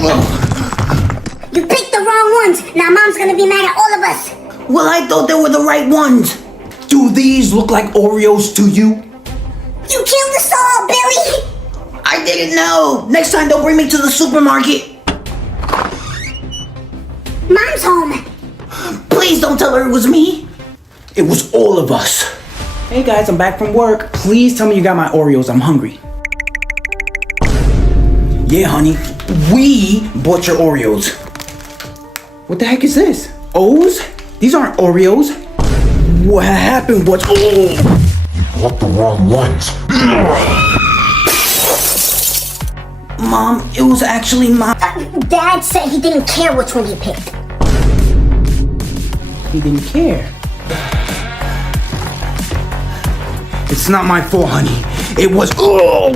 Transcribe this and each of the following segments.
You picked the wrong ones. Now Mom's gonna be mad at all of us. Well, I thought they were the right ones. Do these look like Oreos to you? You killed us all, Billy. I didn't know. Next time, don't bring me to the supermarket. Mom's home. Please don't tell her it was me. It was all of us. Hey guys, I'm back from work. Please tell me you got my Oreos. I'm hungry. Yeah, honey, we bought your Oreos. What the heck is this? O's? These aren't Oreos. What happened was... Oh. You bought the wrong ones. Mom, it was actually my... Dad said he didn't care which one he picked. He didn't care. It's not my fault, honey. It was... Oh.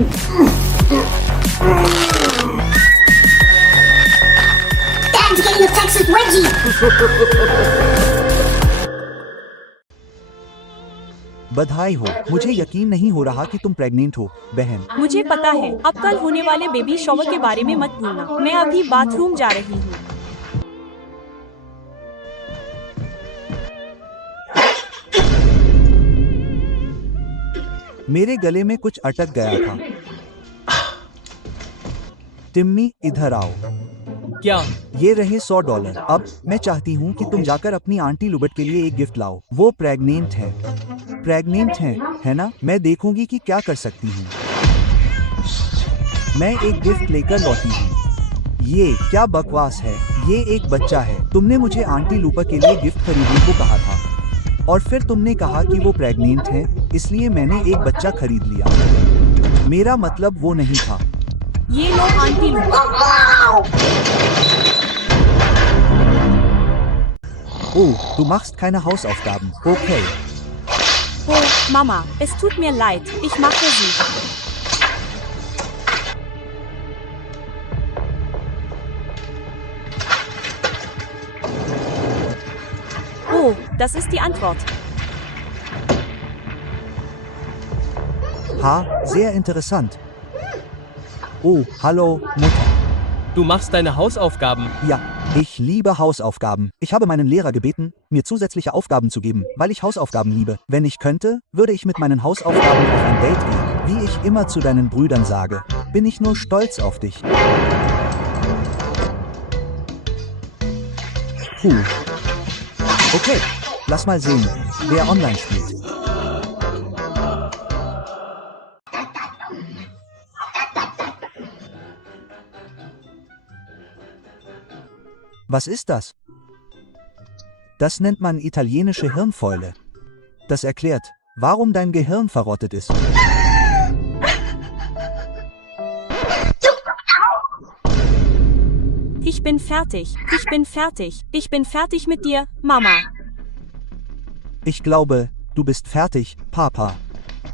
Dad's getting a Texas wedgie. बधाई हो। मुझे यकीन नहीं हो रहा कि तुम प्रेग्नेंट हो, बहन। मुझे पता है। अब कल होने वाले बेबी शॉवर के बारे में मत भूलना। मैं अभी बाथरूम जा रही हूँ। मेरे गले में कुछ अटक गया था। टिम्मी, इधर आओ। क्या? ये रहे $100। अब मैं चाहती हूँ कि तुम जाकर अपनी आंटी लुबट के लिए एक गिफ्ट लाओ। वो प्रेग्नेंट हैं, है ना? मैं देखूंगी कि क्या कर सकती हूँ। मैं एक गिफ्ट लेकर लौटी हूँ। ये क्या बकवास है? ये एक बच्चा है। तुमने मुझे आंटी लूपा के लिए गिफ्ट खरीदने को कहा था और फिर तुमने कहा कि वो प्रेग्नेंट है, इसलिए मैंने एक बच्चा खरीद लिया। मेरा मतलब वो नहीं था। ये लो आंटी लूपा। Oh, du machst keine Hausaufgaben. Okay. Oh, Mama, es tut mir leid. Ich mache sie. Oh, das ist die Antwort. Ha, sehr interessant. Oh, hallo, Mutter. Du machst deine Hausaufgaben. Ja, ich liebe Hausaufgaben. Ich habe meinen Lehrer gebeten, mir zusätzliche Aufgaben zu geben, weil ich Hausaufgaben liebe. Wenn ich könnte, würde ich mit meinen Hausaufgaben auf ein Date gehen. Wie ich immer zu deinen Brüdern sage, bin ich nur stolz auf dich. Puh. Okay, lass mal sehen, wer online spielt. Was ist das? Das nennt man italienische Hirnfäule. Das erklärt, warum dein Gehirn verrottet ist. Ich bin fertig. Ich bin fertig. Ich bin fertig mit dir, Mama. Ich glaube, du bist fertig, Papa.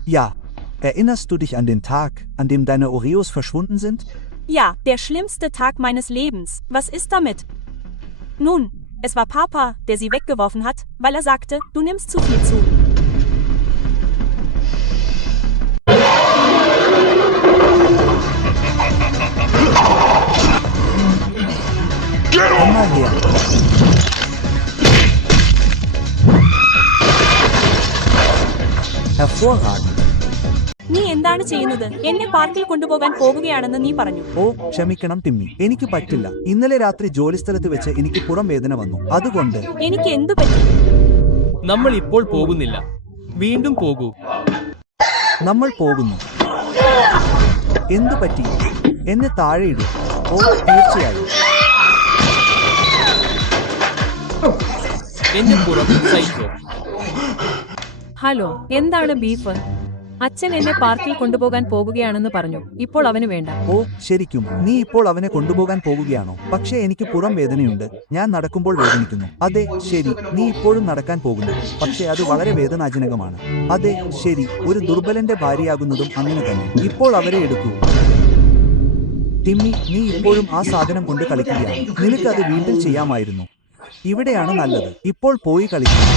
Ja. Erinnerst du dich an den Tag, an dem deine Oreos verschwunden sind? Ja, der schlimmste Tag meines Lebens. Was ist damit? Nun, es war Papa, der sie weggeworfen hat, weil er sagte, du nimmst zu viel zu. Komm mal her. Hervorragend. നീ എന്താണ് ചെയ്യുന്നത്? എന്നെ പാർക്കിൽ കൊണ്ടുപോകാൻ പോകുകയാണെന്ന് നീ പറഞ്ഞു. ഓ, ക്ഷമിക്കണം ടിമ്മി. എനിക്ക് പറ്റില്ല. ഇന്നലെ രാത്രി ജോലിസ്ഥലത്ത് വെച്ച് എനിക്ക് പുറം വേദന വന്നു. അതുകൊണ്ട് എനിക്ക് എന്തു പറ്റി? നമ്മൾ ഇപ്പോൾ പോകുന്നില്ല. വീണ്ടും പോകൂ. നമ്മൾ പോകുന്നു. എന്തു പറ്റി? എന്നെ താഴെ ഇടൂ. ഓ, തീർച്ചയായും. എന്റെ പുറം സൈക്കോ. ഹലോ, എന്താണ് ബീഫ്? അച്ഛൻ എന്നെ പാർക്കിൽ കൊണ്ടുപോകാൻ പോകുകയാണെന്ന് പറഞ്ഞു. ഇപ്പോൾ അവന് വേണ്ട. ഓ, ശരിക്കും നീ ഇപ്പോൾ അവനെ കൊണ്ടുപോകാൻ പോകുകയാണോ? പക്ഷേ എനിക്ക് പുറം വേദനയുണ്ട്. ഞാൻ നടക്കുമ്പോൾ വേദനിക്കുന്നു. അതെ, ശരി, നീ ഇപ്പോഴും നടക്കാൻ പോകുന്നു. പക്ഷേ അത് വളരെ വേദനാജനകമാണ്. അതെ, ശരി, ഒരു ദുർബലന്റെ ഭാര്യയാകുന്നതും അങ്ങനെ തന്നെ. ഇപ്പോൾ അവരെ എടുക്കൂ. ടിമ്മി, നീ ഇപ്പോഴും ആ സാധനം കൊണ്ട് കളിക്കുകയാണ്. നിനക്കത് വീട്ടിൽ ചെയ്യാമായിരുന്നു. ഇവിടെയാണ് നല്ലത്. ഇപ്പോൾ പോയി കളിക്കുക.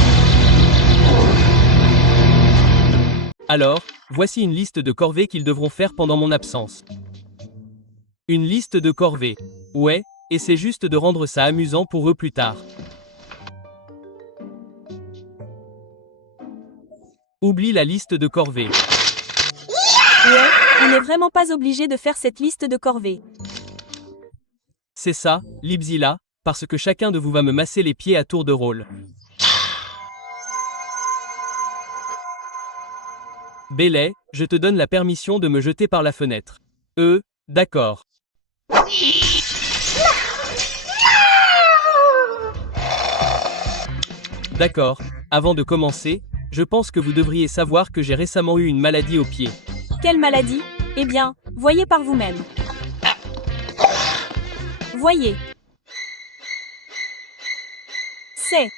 Alors, voici une liste de corvées qu'ils devront faire pendant mon absence. Une liste de corvées. Ouais, et c'est juste de rendre ça amusant pour eux plus tard. Oublie la liste de corvées. Ouais, on n'est vraiment pas obligé de faire cette liste de corvées. C'est ça, Libzilla, parce que chacun de vous va me masser les pieds à tour de rôle. Belay, je te donne la permission de me jeter par la fenêtre. D'accord. D'accord, avant de commencer, je pense que vous devriez savoir que j'ai récemment eu une maladie au pied. Quelle maladie? Eh bien, voyez par vous-même. Voyez. C'est.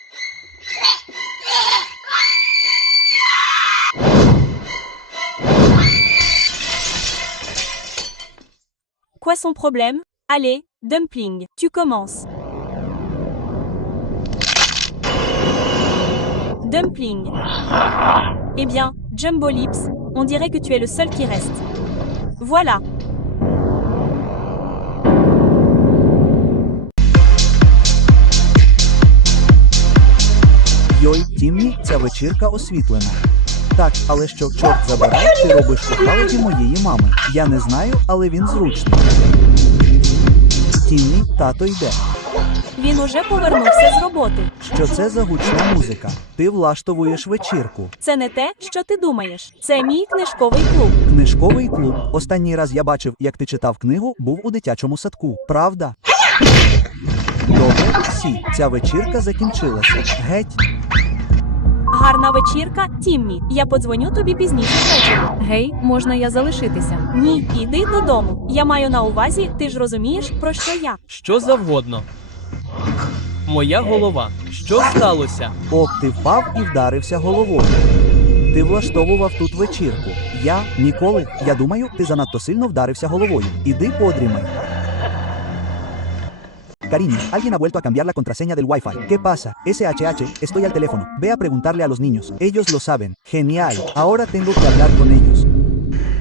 Quoi son problème? Allez, Dumpling, tu commences. Dumpling. Eh bien, Jumbo Lips, on dirait que tu es le seul qui reste. Voilà. Йой, Тіммі, ця вечірка освітлена. Так, але що, чорт забирай, ти робиш у халаті моєї мами. Я не знаю, але він зручний. Тіммі, тато йде. Він уже повернувся з роботи. Що це за гучна музика? Ти влаштовуєш вечірку. Це не те, що ти думаєш. Це мій книжковий клуб. Книжковий клуб. Останній раз я бачив, як ти читав книгу, був у дитячому садку. Правда? Добре, всі, ця вечірка закінчилася. Геть. Гарна вечірка, Тіммі. Я подзвоню тобі пізніше ввечері. Гей, можна я залишитися? Ні, іди додому. Я маю на увазі, ти ж розумієш, про що я. Що завгодно. Моя голова. Що сталося? О, ти впав і вдарився головою. Ти влаштовував тут вечірку. Я ніколи. Я думаю, ти занадто сильно вдарився головою. Іди подрімай. Cariño, alguien ha vuelto a cambiar la contraseña del Wi-Fi. ¿Qué pasa? SHH, estoy al teléfono. Ve a preguntarle a los niños. Ellos lo saben. Genial. Ahora tengo que hablar con ellos.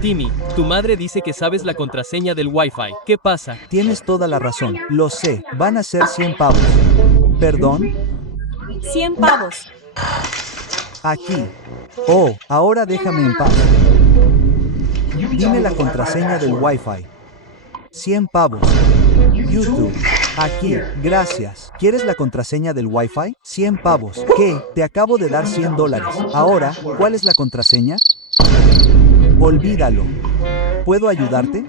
Timmy, tu madre dice que sabes la contraseña del Wi-Fi. ¿Qué pasa? Tienes toda la razón. Lo sé. Van a ser 100 pavos. ¿Perdón? 100 pavos. Aquí. Oh, ahora déjame en paz. Dime la contraseña del Wi-Fi. 100 pavos. YouTube. Aquí, gracias. ¿Quieres la contraseña del Wi-Fi? 100 pavos. ¿Qué? Te acabo de dar $100. Ahora, ¿cuál es la contraseña? Olvídalo. ¿Puedo ayudarte?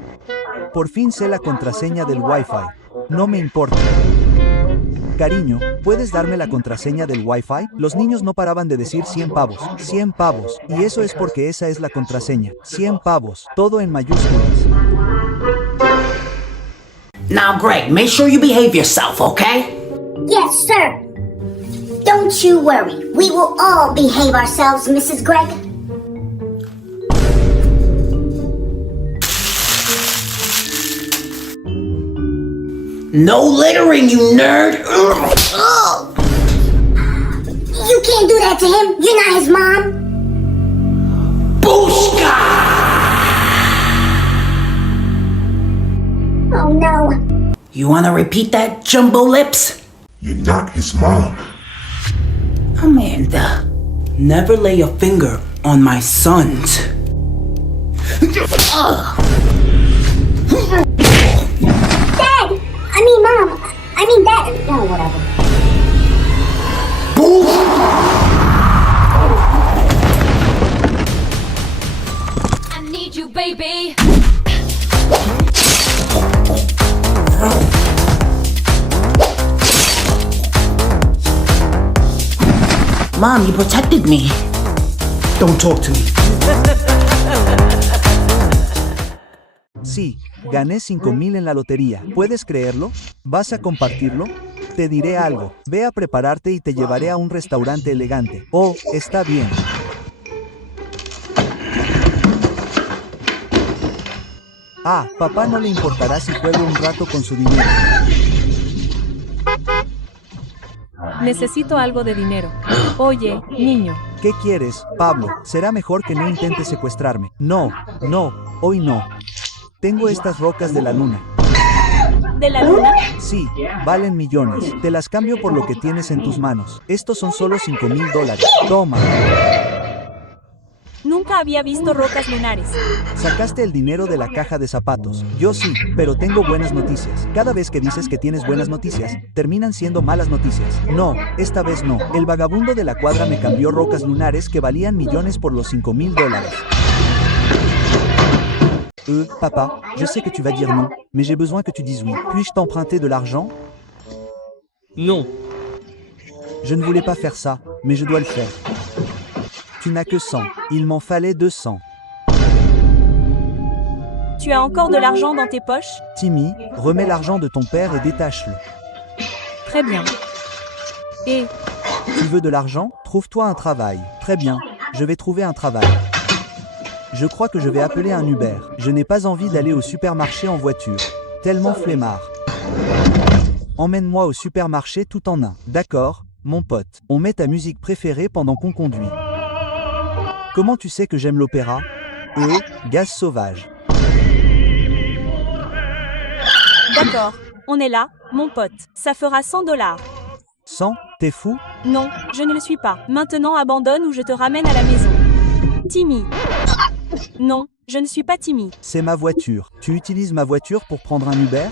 Por fin sé la contraseña del Wi-Fi. No me importa. Cariño, ¿puedes darme la contraseña del Wi-Fi? Los niños no paraban de decir 100 pavos. 100 pavos. Y eso es porque esa es la contraseña. 100 pavos. Todo en mayúsculas. Now, Greg, make sure you behave yourself, okay? Yes, sir. Don't you worry. We will all behave ourselves, Mrs. Gregg. No littering, you nerd! Oh! You can't do that to him. You're not his mom. Booshka! Oh no. You wanna repeat that, Jumbo Lips? You're not his mom. Amanda, never lay a finger on my sons. Dad! I mean, Mom. I mean, Dad. No, whatever. I need you, baby. Mom, you protected me. Don't talk to me. Sí, gané 5,000 en la lotería. ¿Puedes creerlo? ¿Vas a compartirlo? Te diré algo. Ve a prepararte y te llevaré a un restaurante elegante. Oh, está bien. Ah, papá no le importará si juego un rato con su dinero. Necesito algo de dinero. Oye, niño. ¿Qué quieres, Pablo? Será mejor que no intentes secuestrarme. No, no, hoy no. Tengo estas rocas de la luna. ¿De la luna? Sí, valen millones. Te las cambio por lo que tienes en tus manos. Estos son solo $5,000. Toma. Nunca había visto rocas lunares. Sacaste el dinero de la caja de zapatos. Yo sí, pero tengo buenas noticias. Cada vez que dices que tienes buenas noticias, terminan siendo malas noticias. No, esta vez no. El vagabundo de la cuadra me cambió rocas lunares que valían millones por los $5,000. Papa, je sais que tu vas dire non, mais j'ai besoin que tu dises oui. Puis-je t'emprunter de l'argent? Non. Je ne voulais pas faire ça, mais je dois le faire. Tu n'as que 100. Il m'en fallait 200. Tu as encore de l'argent dans tes poches? Timmy, remets l'argent de ton père et détache-le. Très bien. Et Tu veux de l'argent? Trouve-toi un travail. Très bien, je vais trouver un travail. Je crois que je vais appeler un Uber. Je n'ai pas envie d'aller au supermarché en voiture. Tellement flemmard. Emmène-moi au supermarché tout en un. D'accord, mon pote. On met ta musique préférée pendant qu'on conduit. Comment tu sais que j'aime l'opéra? Gaz sauvage. D'accord, on est là, mon pote. Ça fera $100. 100? T'es fou? Non, je ne le suis pas. Maintenant abandonne ou je te ramène à la maison. Timmy. Non, je ne suis pas Timmy. C'est ma voiture. Tu utilises ma voiture pour prendre un Uber?